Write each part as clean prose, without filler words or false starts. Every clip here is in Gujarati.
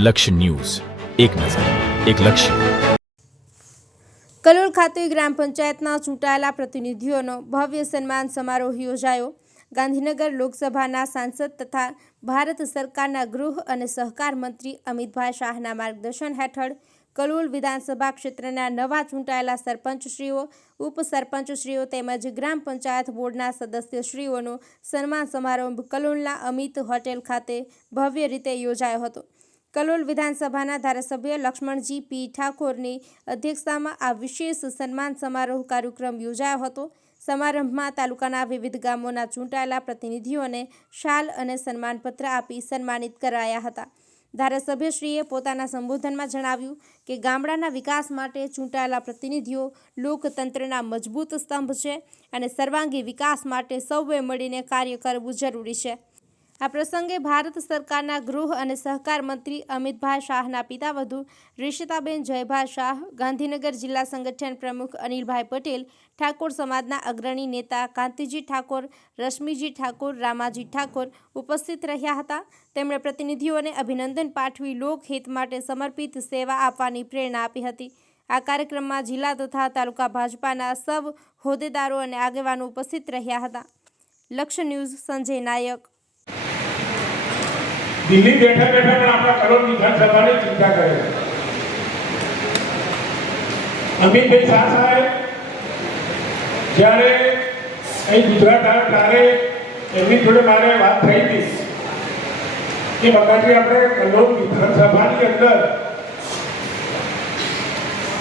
લક્ષ્ય ન્યૂઝ, એક નજર, એક લક્ષ્ય. કલોલ ખાતે ગ્રામ પંચાયતના ચૂંટાયેલા પ્રતિનિધિઓનો ભવ્ય સન્માન સમારોહ યોજાયો. ગાંધીનગર લોકસભાના સાંસદ તથા ભારત સરકારના ગૃહ અને સહકાર મંત્રી અમિતભાઈ શાહના માર્ગદર્શન હેઠળ કલોલ વિધાનસભા ક્ષેત્રના નવા ચૂંટાયેલા સરપંચશ્રીઓ, ઉપસરપંચશ્રીઓ તેમજ ગ્રામ પંચાયત બોર્ડના સદસ્યશ્રીઓનો સન્માન સમારંભ કલોલના અમિત હોટેલ ખાતે ભવ્ય રીતે યોજાયો હતો. કલોલ વિધાનસભાના ધારાસભ્ય લક્ષ્મણજી પી ઠાકોરની અધ્યક્ષતામાં આ વિશેષ સન્માન સમારોહ કાર્યક્રમ યોજાયો હતો. સમારંભમાં તાલુકાના વિવિધ ગામોના ચૂંટાયેલા પ્રતિનિધિઓને શાલ અને સન્માનપત્ર આપી સન્માનિત કરાયા હતા. ધારાસભ્યશ્રીએ પોતાના સંબોધનમાં જણાવ્યું કે ગામડાના વિકાસ માટે ચૂંટાયેલા પ્રતિનિધિઓ લોકતંત્રના મજબૂત સ્તંભ છે અને સર્વાંગી વિકાસ માટે સૌએ મળીને કાર્ય કરવું જરૂરી છે. આ પ્રસંગે ભારત સરકારના ગૃહ અને સહકાર મંત્રી અમિતભાઈ શાહના પિતાવધુ રિષિતાબેન જયભાઈ શાહ, ગાંધીનગર જિલ્લા સંગઠન પ્રમુખ અનિલભાઈ પટેલ, ઠાકોર સમાજના અગ્રણી નેતા કાંતિજી ઠાકોર, રશ્મિજી ઠાકોર, રામાજી ઠાકોર ઉપસ્થિત રહ્યા હતા. તેમણે પ્રતિનિધિઓને અભિનંદન પાઠવી લોકહિત માટે સમર્પિત સેવા આપવાની પ્રેરણા આપી હતી. આ કાર્યક્રમમાં જિલ્લા તથા તાલુકા ભાજપાના સૌ હોદ્દેદારો અને આગેવાનો ઉપસ્થિત રહ્યા હતા. લક્ષ્ય ન્યૂઝ, સંજય નાયક. દિલ્હી બેઠા બેઠા પણ આપણા કલોલ વિધાનસભાની ચિંતા કરે. અમિતભાઈ શાહ સાહેબ જ્યારે અહીં ગુજરાત આવ્યા ત્યારે એમની જોડે મારે વાત થઈ હતી કે બકાજી આપણે કલોલ વિધાનસભાની અંદર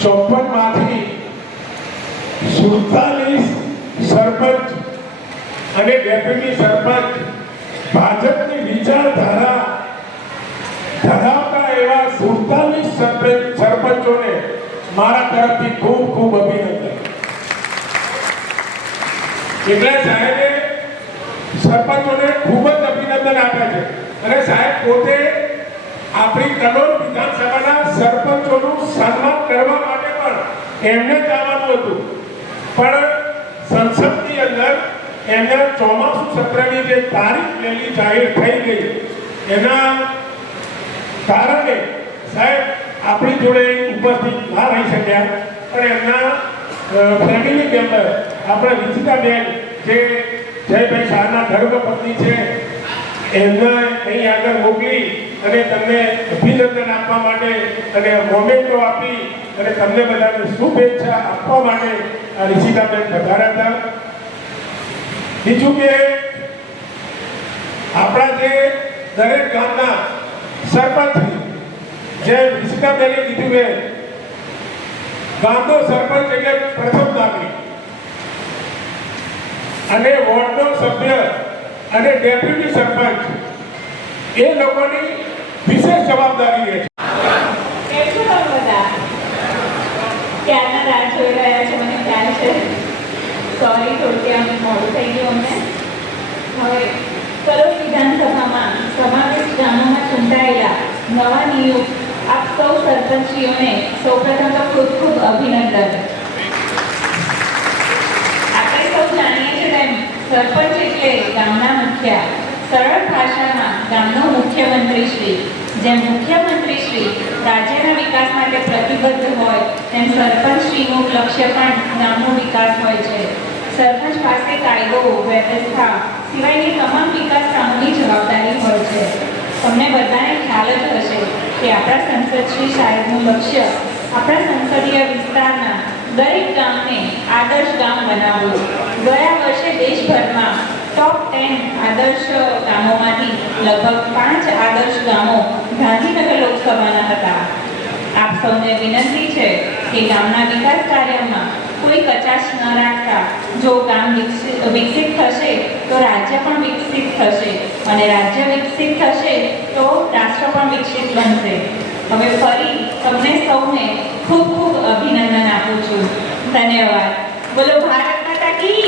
54 માંથી 47 સરપંચ અને ડેપ્યુટી સરપંચ ભાજપની વિચારધારા ધરાવતા એવા 47 સરપંચોને મારા તરફથી ખૂબ ખૂબ અભિનંદન. એટલે સાહેબે સરપંચોને ખૂબ જ અભિનંદન આપ્યા છે અને સાહેબ પોતે આપણી કલોલ વિધાનસભાના સરપંચોનું સન્માન કરવા માટે પણ એમને જ આવવાનું હતું, પણ સંસદની અંદર એમને ચોમાસુ સત્રની જે તારીખ વહેલી જાહેર થઈ ગઈ એના કારણે સાહેબ આપણી જોડે ઉપસ્થિત ના રહી શક્યા, પણ એમના ફેમિલી મેમ્બર આપણા રિષિતાબેન જે જયભાઈ શાહના ધર્મપત્ની છે એમને અહીં આગળ મોકલી અને તમને અભિનંદન આપવા માટે અને મોમેન્ટો આપી અને તમને બધાને શુભેચ્છા આપવા માટે આ રિષિતાબેન પધાર્યા હતા. બીજું કે આપણા જે દરેક ગામના સરપંચ જે રિષિતાબેને કીધું કે ગામનો સરપંચ એટલે પ્રથમ નાગરિક અને વોર્ડનો સભ્ય અને ડેપ્યુટી સરપંચ એ લોકોની વિશેષ જવાબદારી રહે છે. ક્યારના રાહ જોઈ રહ્યા છે, મને ખ્યાલ છે. સોરી, થોડું મોડું થઈ ગયું અમને. હવે કલોલ વિધાનસભામાં સમાવેશ ગામોમાં ચૂંટાયેલા નવા નિયુક્ત આપ સૌ સરપંચીઓને સૌપ્રથમ તો ખૂબ ખૂબ અભિનંદન. આપણે સૌ જાણીએ છીએ તેમ સરપંચ એટલે ગામના મુખિયા, સરળ ભાષામાં ગામનો મુખ્યમંત્રીશ્રી. જેમ મુખ્યમંત્રીશ્રી રાજ્યના વિકાસ માટે પ્રતિબદ્ધ હોય તેમ સરપંચશ્રીનું લક્ષ્ય પણ ગામનો વિકાસ હોય છે. સરપંચ પાસે કાયદો, વ્યવસ્થા સિવાયની તમામ વિકાસ કામની જવાબદારી હોય છે. તમને બધાને ખ્યાલ જ હશે કે આપણા સંસદશ્રી સાહેબનું લક્ષ્ય આપણા સંસદીય વિસ્તારના દરેક ગામને આદર્શ ગામ બનાવવું. ગયા વર્ષે દેશભરમાં ટોપ 10 આદર્શ ગામોમાંથી લગભગ 5 આદર્શ ગામો ગાંધીનગર લોકસભાના હતા. આપ સૌને વિનંતી છે કે ગામના વિકાસ કાર્યમાં કોઈ કચાશ ન રાખતા જો ગામ વિકસિત થશે તો રાજ્ય પણ વિકસિત થશે અને રાજ્ય વિકસિત થશે તો રાષ્ટ્ર પણ વિકસિત બનશે. હવે ફરી તમને સૌને ખૂબ ખૂબ અભિનંદન આપું છું. ધન્યવાદ. બોલો ભારત માતા કી.